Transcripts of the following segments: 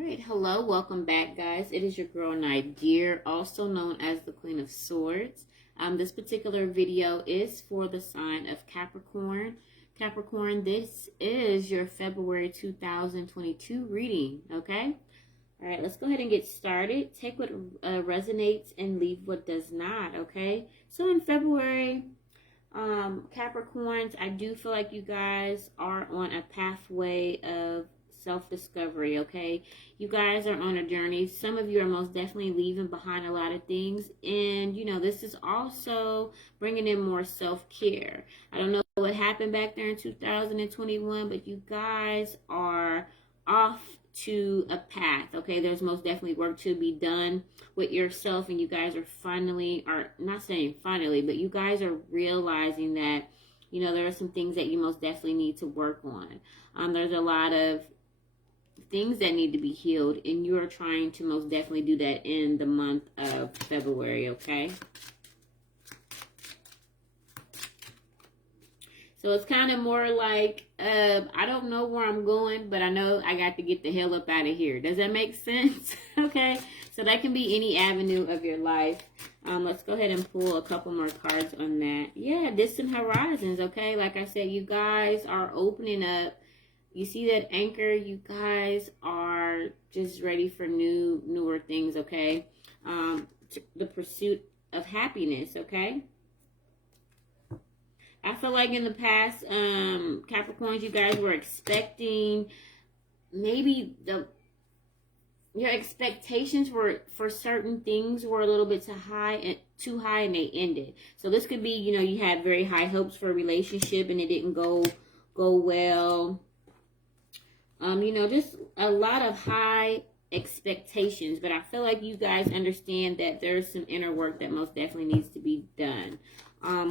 right, hello, welcome back, guys. It is your girl Nidear, also known as the Queen of Swords. This particular video is for the sign of Capricorn. Capricorn, this is your February 2022 reading, okay? All right, let's go ahead and get started. Take what resonates and leave what does not, okay? So in February, Capricorns, I do feel like you guys are on a pathway of self-discovery, okay? You guys are on a journey. Some of you are most definitely leaving behind a lot of things, and you know, this is also bringing in more self-care. I don't know what happened back there in 2021, but you guys are off to a path, okay? There's most definitely work to be done with yourself, and you guys are finally, or not saying finally, but you guys are realizing that, you know, there are some things that you most definitely need to work on. There's a lot of things that need to be healed, and you are trying to most definitely do that in the month of February, okay? So it's kind of more like, I don't know where I'm going, but I know I got to get the hell up out of here. Does that make sense? Okay, so that can be any avenue of your life. Let's go ahead and pull a couple more cards on that. Yeah, distant horizons, okay? Like I said, you guys are opening up. You see that anchor? You guys are just ready for newer things, okay? The pursuit of happiness, okay? I feel like in the past, Capricorns, you guys were expecting, maybe your expectations were for certain things were a little bit too high, and they ended. So this could be, you know, you had very high hopes for a relationship and it didn't go well. You know, just a lot of high expectations, but I feel like you guys understand that there's some inner work that most definitely needs to be done.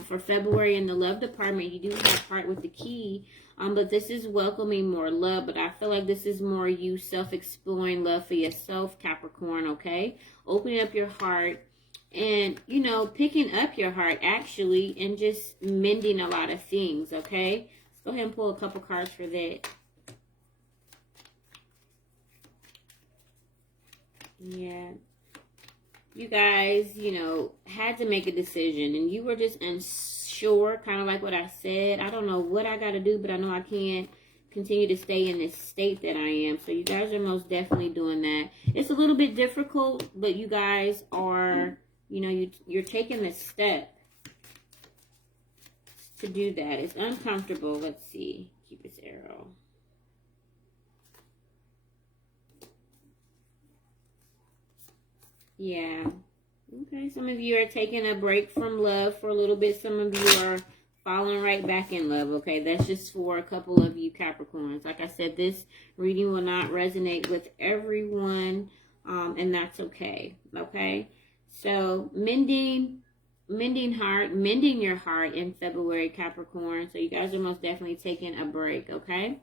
For February in the love department, you do have Heart with the Key, but this is welcoming more love, but I feel like this is more you self-exploring love for yourself, Capricorn, okay? Opening up your heart and, you know, picking up your heart, actually, and just mending a lot of things, okay? Let's go ahead and pull a couple cards for that. Yeah. You guys, you know, had to make a decision, and you were just unsure, kind of like what I said. I don't know what I got to do, but I know I can't continue to stay in this state that I am. So you guys are most definitely doing that. It's a little bit difficult, but you guys are, you know, you're taking this step to do that. It's uncomfortable. Let's see. Cupid's arrow. Yeah. Okay, some of you are taking a break from love for a little bit. Some of you are falling right back in love, okay? That's just for a couple of you Capricorns. Like I said, this reading will not resonate with everyone, and that's okay, okay? So, mending your heart in February, Capricorn. So, you guys are most definitely taking a break, okay?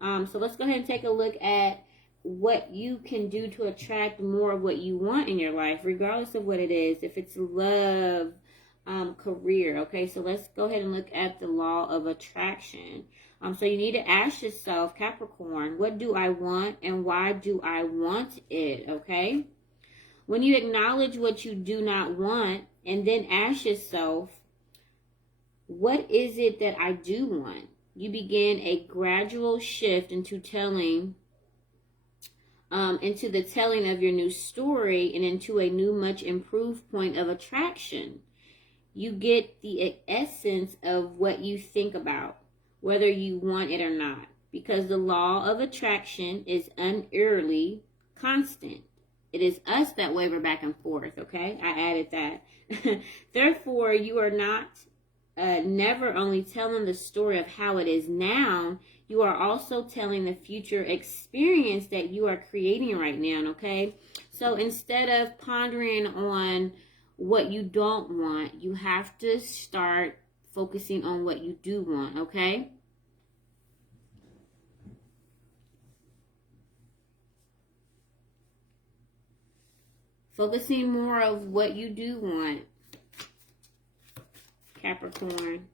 So, let's go ahead and take a look at what you can do to attract more of what you want in your life, regardless of what it is. If it's love, career, okay? So let's go ahead and look at the law of attraction. So you need to ask yourself, Capricorn, what do I want and why do I want it, okay? When you acknowledge what you do not want and then ask yourself, what is it that I do want? You begin a gradual shift into the telling of your new story and into a new, much improved point of attraction. You get the essence of what you think about, whether you want it or not, because the law of attraction is unerringly constant. It is us that waver back and forth, okay? I added that. Therefore, you are not never only telling the story of how it is now, you are also telling the future experience that you are creating right now, okay? So instead of pondering on what you don't want, you have to start focusing on what you do want, okay? Focusing more of what you do want, Capricorn.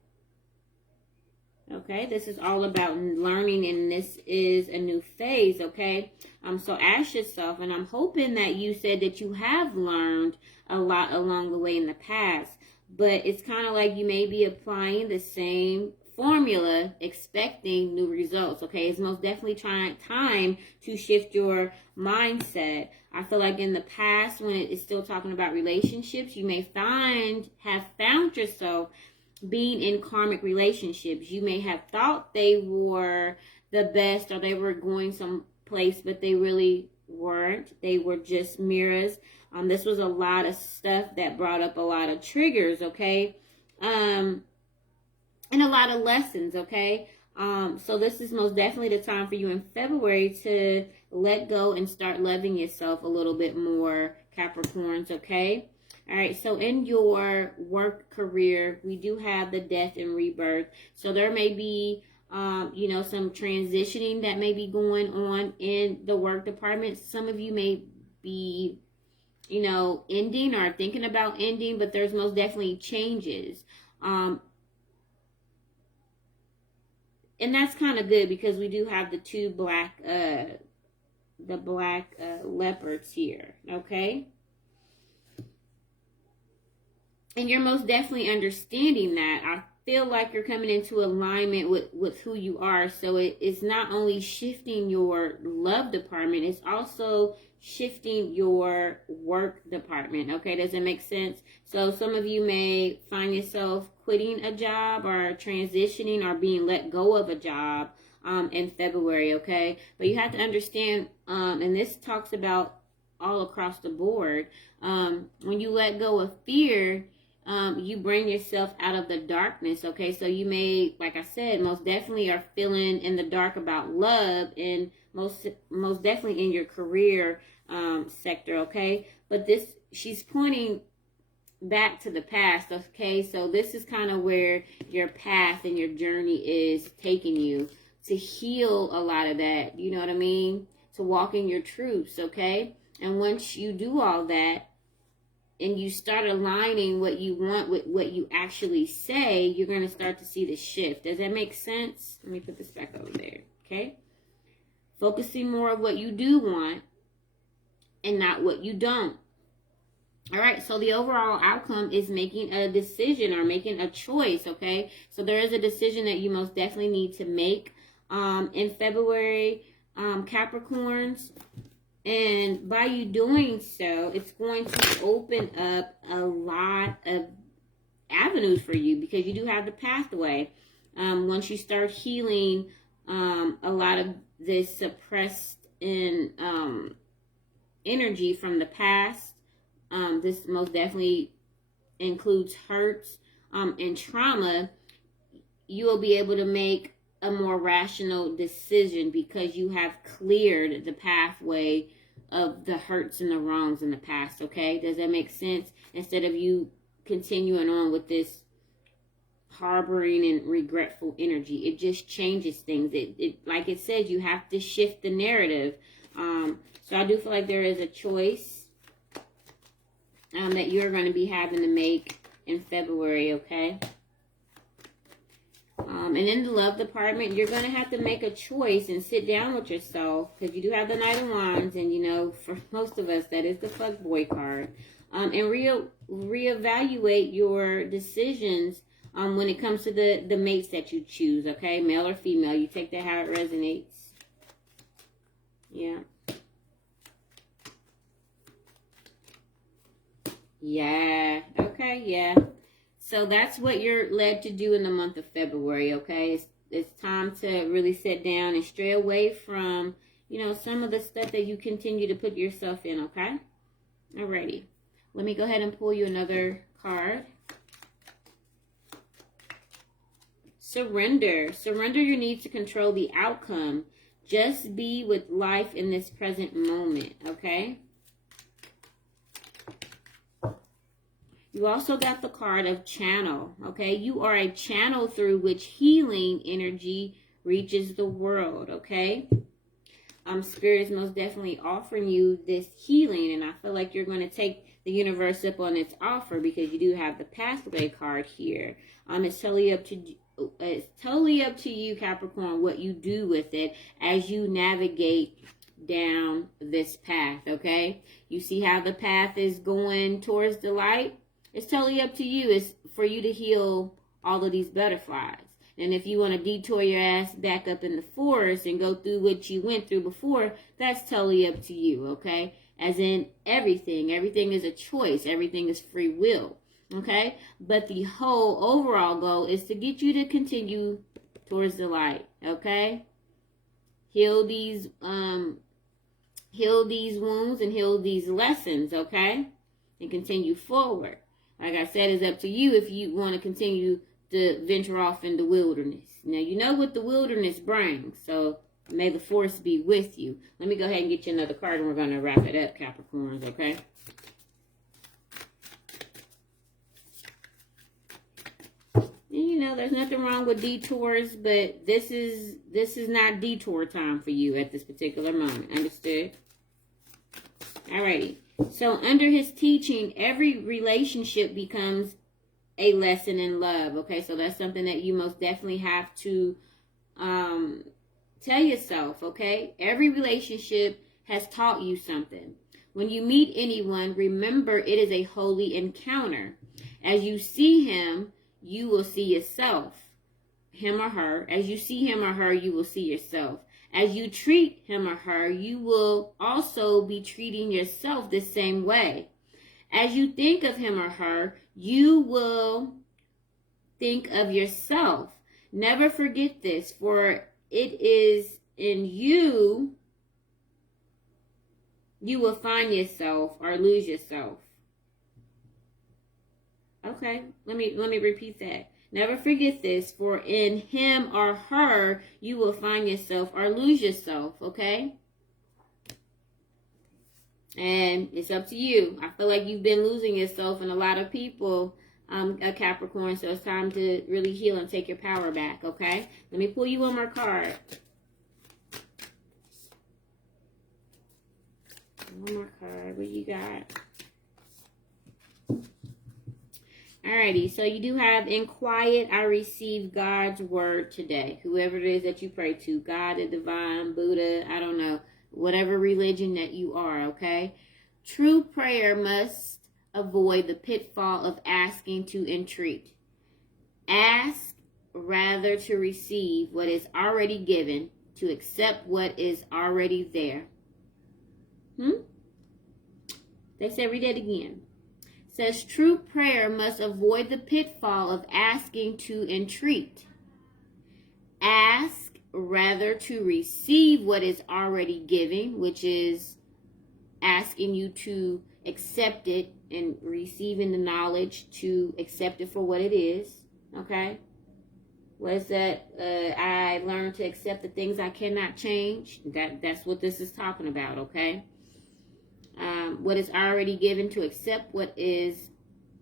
Okay, this is all about learning, and this is a new phase, okay? So ask yourself, and I'm hoping that you said that you have learned a lot along the way in the past, but it's kind of like you may be applying the same formula expecting new results. Okay, it's most definitely time to shift your mindset. I feel like in the past, when it is still talking about relationships, you may have found yourself being in karmic relationships. You may have thought they were the best or they were going someplace, but they really weren't. They were just mirrors. This was a lot of stuff that brought up a lot of triggers, okay? And a lot of lessons, okay? So this is most definitely the time for you in February to let go and start loving yourself a little bit more, Capricorns, okay? All right, so in your work career, we do have the death and rebirth. So there may be, some transitioning that may be going on in the work department. Some of you may be, ending or thinking about ending, but there's most definitely changes. And that's kind of good because we do have the two black leopards here, okay? And you're most definitely understanding that. I feel like you're coming into alignment with who you are. So it's not only shifting your love department, it's also shifting your work department. Okay, does it make sense? So some of you may find yourself quitting a job or transitioning or being let go of a job in February, okay? But you have to understand, and this talks about all across the board, when you let go of fear, you bring yourself out of the darkness, okay? So you may, like I said, most definitely are feeling in the dark about love and most definitely in your career sector, okay? But she's pointing back to the past, okay? So this is kind of where your path and your journey is taking you to heal a lot of that, you know what I mean? To walk in your truths, okay? And once you do all that, and you start aligning what you want with what you actually say, you're going to start to see the shift. Does that make sense? Let me put this back over there, okay? Focusing more on what you do want and not what you don't. All right, so the overall outcome is making a decision or making a choice, okay? So there is a decision that you most definitely need to make in February, Capricorns. And by you doing so, it's going to open up a lot of avenues for you because you do have the pathway. Once you start healing a lot of this suppressed energy from the past, this most definitely includes hurts and trauma, you will be able to make a more rational decision because you have cleared the pathway of the hurts and the wrongs in the past, okay? Does that make sense? Instead of you continuing on with this harboring and regretful energy, it just changes things. It like it said, you have to shift the narrative. So I do feel like there is a choice that you're going to be having to make in February, okay? And in the love department, you're going to have to make a choice and sit down with yourself because you do have the Knight of Wands. And, for most of us, that is the fuckboy card. And reevaluate your decisions when it comes to the mates that you choose, okay? Male or female. You take that how it resonates. Yeah. Yeah. Okay, yeah. So that's what you're led to do in the month of February, okay? It's time to really sit down and stray away from, some of the stuff that you continue to put yourself in, okay? Alrighty. Let me go ahead and pull you another card. Surrender. Surrender your need to control the outcome. Just be with life in this present moment, okay? You also got the card of channel, okay? You are a channel through which healing energy reaches the world, okay? Spirit is most definitely offering you this healing, and I feel like you're going to take the universe up on its offer because you do have the pathway card here. It's totally up to you, Capricorn, what you do with it as you navigate down this path, okay? You see how the path is going towards the light? It's totally up to you. It's for you to heal all of these butterflies. And if you want to detour your ass back up in the forest and go through what you went through before, that's totally up to you, okay? As in everything. Everything is a choice. Everything is free will, okay? But the whole overall goal is to get you to continue towards the light, okay? Heal these wounds and heal these lessons, okay? And continue forward. Like I said, it's up to you if you want to continue to venture off in the wilderness. Now, you know what the wilderness brings, so may the force be with you. Let me go ahead and get you another card, and we're going to wrap it up, Capricorns, okay? And you know, there's nothing wrong with detours, but this is not detour time for you at this particular moment. Understood? Alrighty. So under his teaching, every relationship becomes a lesson in love. Okay, so that's something that you most definitely have to tell yourself, okay? Every relationship has taught you something. When you meet anyone, remember it is a holy encounter. As you see him, you will see yourself, him or her. As you see him or her, you will see yourself. As you treat him or her, you will also be treating yourself the same way. As you think of him or her, you will think of yourself. Never forget this, for it is in you will find yourself or lose yourself. Okay, let me repeat that. Never forget this, for in him or her, you will find yourself or lose yourself, okay? And it's up to you. I feel like you've been losing yourself in a lot of people, a Capricorn, so it's time to really heal and take your power back, okay? Let me pull you one more card. One more card. What you got? Alrighty, so you do have, in quiet, I receive God's word today. Whoever it is that you pray to, God, the divine, Buddha, I don't know, whatever religion that you are, okay? True prayer must avoid the pitfall of asking to entreat. Ask rather to receive what is already given, to accept what is already there. They said, read it again. Says true prayer must avoid the pitfall of asking to entreat. Ask rather to receive what is already given, which is asking you to accept it and receiving the knowledge to accept it for what it is. Okay? What is that? I learned to accept the things I cannot change. That's what this is talking about, okay? What is already given, to accept what is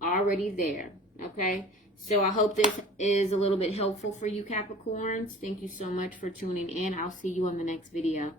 already there, okay? So I hope this is a little bit helpful for you, Capricorns. Thank you so much for tuning in. I'll see you on the next video.